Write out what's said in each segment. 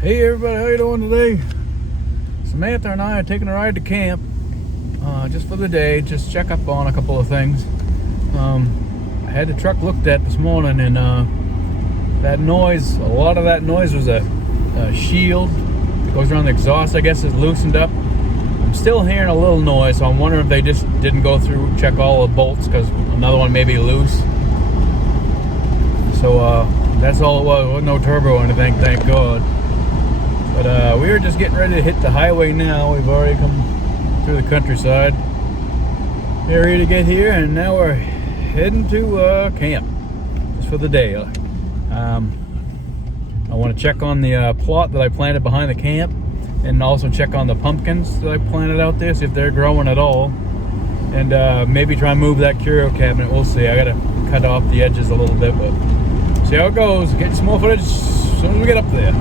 Hey everybody, how you doing today? Samantha and I are taking a ride to camp just for the day, just check up on a couple of things. I had the truck looked at this morning, and that noise, a lot of that noise was a shield that goes around the exhaust, I guess, is loosened up. I'm still hearing a little noise, so I'm wondering if they just didn't go through, check all the bolts, because another one may be loose. So that's all it was, no turbo or anything, thank God. But we were just getting ready to hit the highway now. We've already come through the countryside. We're ready to get here, and now we're heading to camp just for the day. I want to check on the plot that I planted behind the camp, and also check on the pumpkins that I planted out there, see if they're growing at all, and maybe try and move that curio cabinet. We'll see. I gotta cut off the edges a little bit, but see how it goes. Get some more footage as soon as we get up there.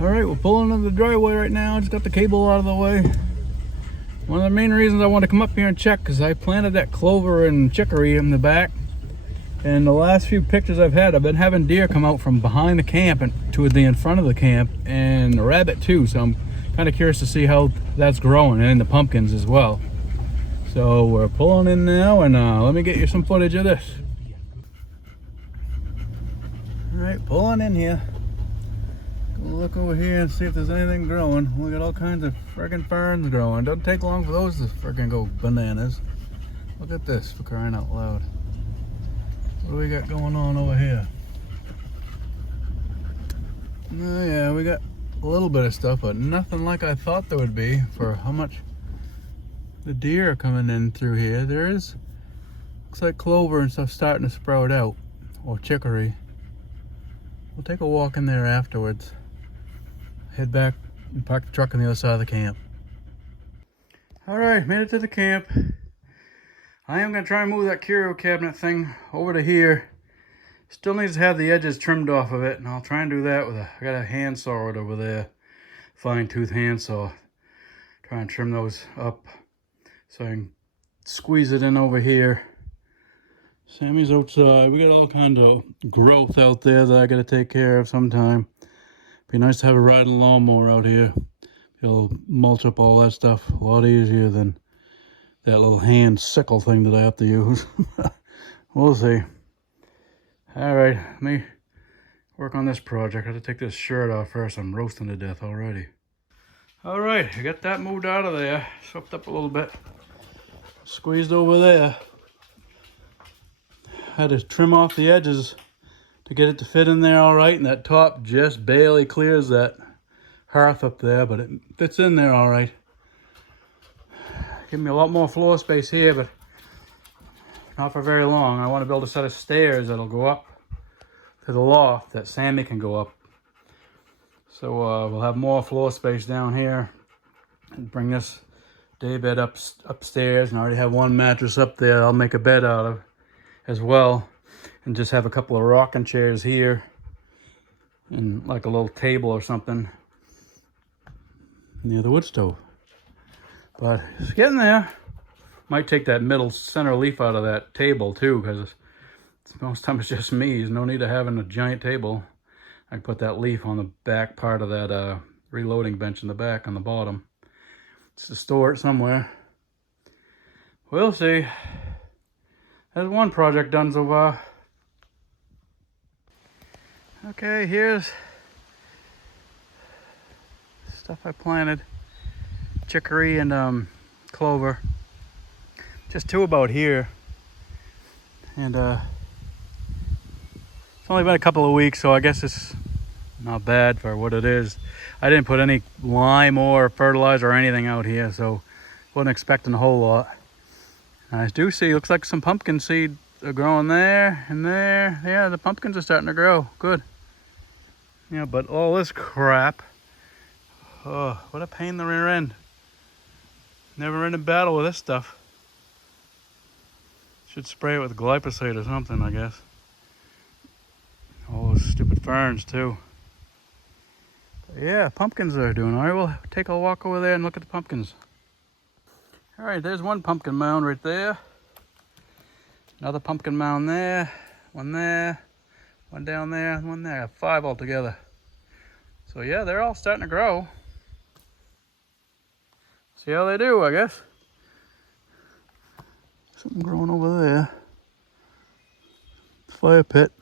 Alright, we're pulling into the driveway right now. Just got the cable out of the way. One of the main reasons I want to come up here and check is I planted that clover and chicory in the back. And the last few pictures I've had, I've been having deer come out from behind the camp and to the in front of the camp, and a rabbit too. So I'm kind of curious to see how that's growing, and the pumpkins as well. So we're pulling in now, and let me get you some footage of this. Alright, pulling in here. Look over here and see if there's anything growing. We got all kinds of friggin' ferns growing. Doesn't take long for those to friggin' go bananas. Look at this, for crying out loud. What do we got going on over here? Oh yeah, we got a little bit of stuff, but nothing like I thought there would be for how much the deer are coming in through here. There is, looks like clover and stuff starting to sprout out, or chicory. We'll take a walk in there afterwards. Head back and park the truck on the other side of the camp. Alright, made it to the camp. I am going to try and move that curio cabinet thing over to here. Still needs to have the edges trimmed off of it, and I'll try and do that with I got a handsaw right over there. Fine tooth handsaw. Try and trim those up so I can squeeze it in over here. Sammy's outside. We got all kinds of growth out there that I got to take care of sometime. Be nice to have a riding lawnmower out here. It'll mulch up all that stuff a lot easier than that little hand sickle thing that I have to use. We'll see. Alright, let me work on this project. I have to take this shirt off first. I'm roasting to death already. Alright, I got that moved out of there. Swept up a little bit. Squeezed over there. Had to trim off the edges to get it to fit in there all right, and that top just barely clears that hearth up there, but it fits in there all right. Give me a lot more floor space here, but not for very long. I want to build a set of stairs that'll go up to the loft that Sammy can go up. So we'll have more floor space down here, and bring this daybed upstairs, and I already have one mattress up there I'll make a bed out of as well, and just have a couple of rocking chairs here and like a little table or something near the wood stove. But it's getting there. Might take that middle center leaf out of that table too, because most times it's just me. There's no need of having a giant table. I can put that leaf on the back part of that reloading bench in the back on the bottom. Just to store it somewhere. We'll see. There's one project done so far. Okay, here's stuff I planted. Chicory and clover. Just two about here. And it's only been a couple of weeks, so I guess it's not bad for what it is. I didn't put any lime or fertilizer or anything out here, so wasn't expecting a whole lot. I do see, looks like some pumpkin seed are growing there and there. Yeah, the pumpkins are starting to grow. Good. Yeah, but all this crap. Oh, what a pain in the rear end. Never in a battle with this stuff. Should spray it with glyphosate or something, I guess. All those stupid ferns, too. But yeah, pumpkins are doing all right. We'll take a walk over there and look at the pumpkins. All right, there's one pumpkin mound right there. Another pumpkin mound there. One down there, and one there. I have 5 altogether. So yeah, they're all starting to grow. See how they do, I guess. Something growing over there. Fire pit.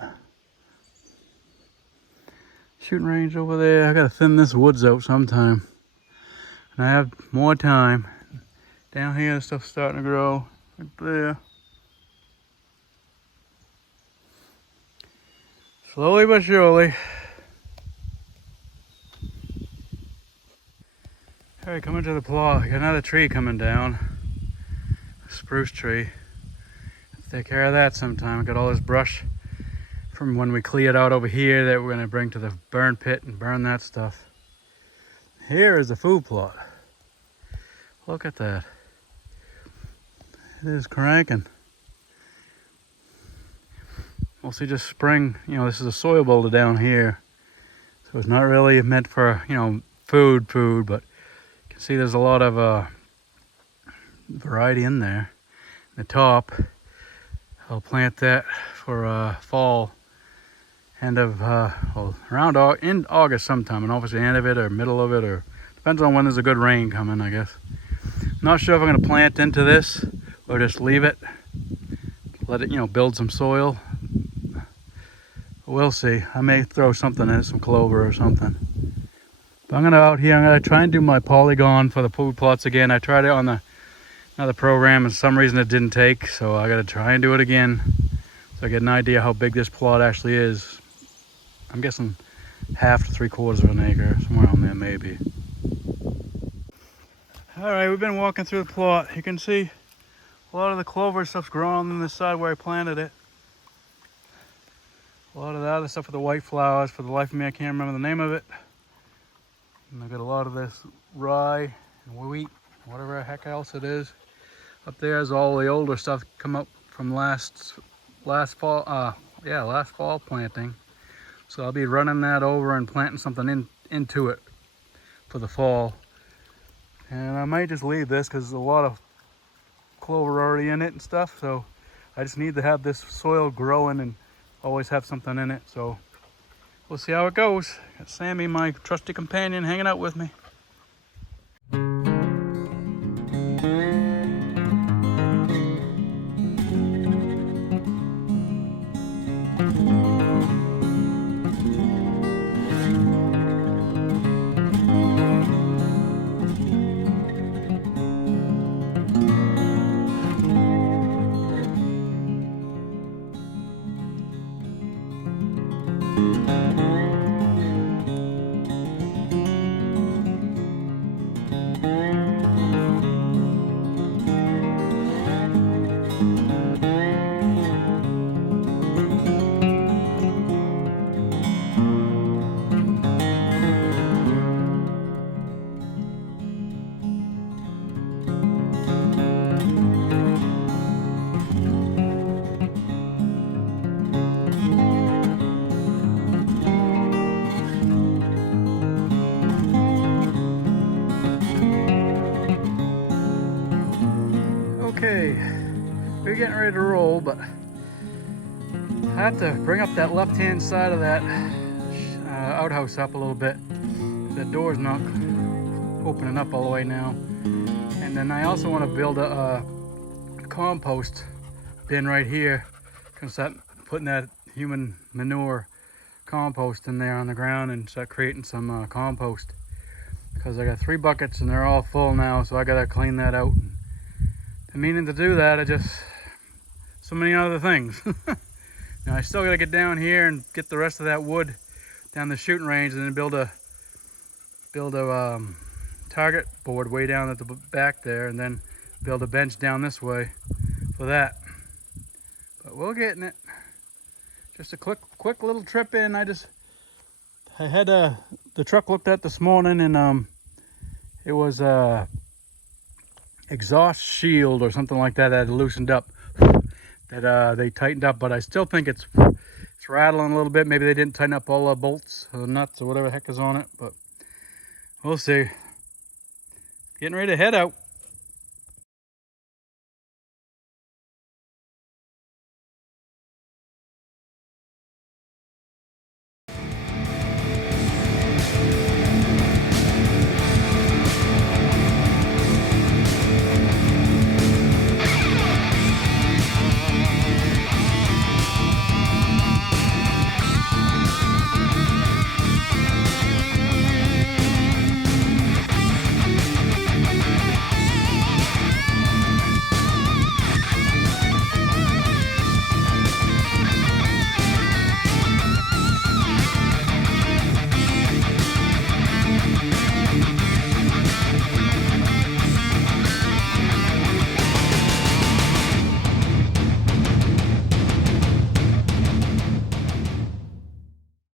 Shooting range over there. I gotta thin this woods out sometime. And I have more time. Down here, the stuff's starting to grow. Right there. Slowly but surely. All right, coming to the plot. I got another tree coming down. A spruce tree. Take care of that sometime. I got all this brush from when we cleared out over here that we're gonna bring to the burn pit and burn that stuff. Here is the food plot. Look at that. It is cranking. Mostly just spring, this is a soil boulder down here. So it's not really meant for, food, but you can see there's a lot of variety in there. The top, I'll plant that for fall, end of, around in August sometime, and obviously end of it or middle of it, or depends on when there's a good rain coming, I guess. Not sure if I'm gonna plant into this or just leave it, let it, build some soil. We'll see. I may throw something in it, some clover or something. But I'm gonna try and do my polygon for the food plots again. I tried it on another program and for some reason it didn't take, so I gotta try and do it again so I get an idea how big this plot actually is. I'm guessing 1/2 to 3/4 of an acre, somewhere on there maybe. All right, we've been walking through the plot. You can see a lot of the clover stuff's growing on this side where I planted it. A lot of the other stuff with the white flowers, for the life of me I can't remember the name of it. And I got a lot of this rye and wheat, whatever the heck else it is. Up there is all the older stuff come up from last fall planting. So I'll be running that over and planting something into it for the fall. And I might just leave this because there's a lot of clover already in it and stuff. So I just need to have this soil growing and always have something in it. So we'll see how it goes. Got Sammy, my trusty companion, hanging out with me. Okay, we're getting ready to roll, but I have to bring up that left-hand side of that outhouse up a little bit. The door's not opening up all the way now. And then I also want to build a compost bin right here. Gonna start putting that human manure compost in there on the ground and start creating some compost. Because I got 3 buckets and they're all full now, so I gotta clean that out and meaning to do that. I just, so many other things. Now I still gotta get down here and get the rest of that wood down the shooting range, and then build a target board way down at the back there, and then build a bench down this way for that. But we're getting it. Just a quick little trip in. I had the truck looked at this morning, and it was exhaust shield or something like that that had loosened up, that they tightened up, but I still think it's rattling a little bit. Maybe they didn't tighten up all the bolts or the nuts or whatever the heck is on it, but we'll see. Getting ready to head out.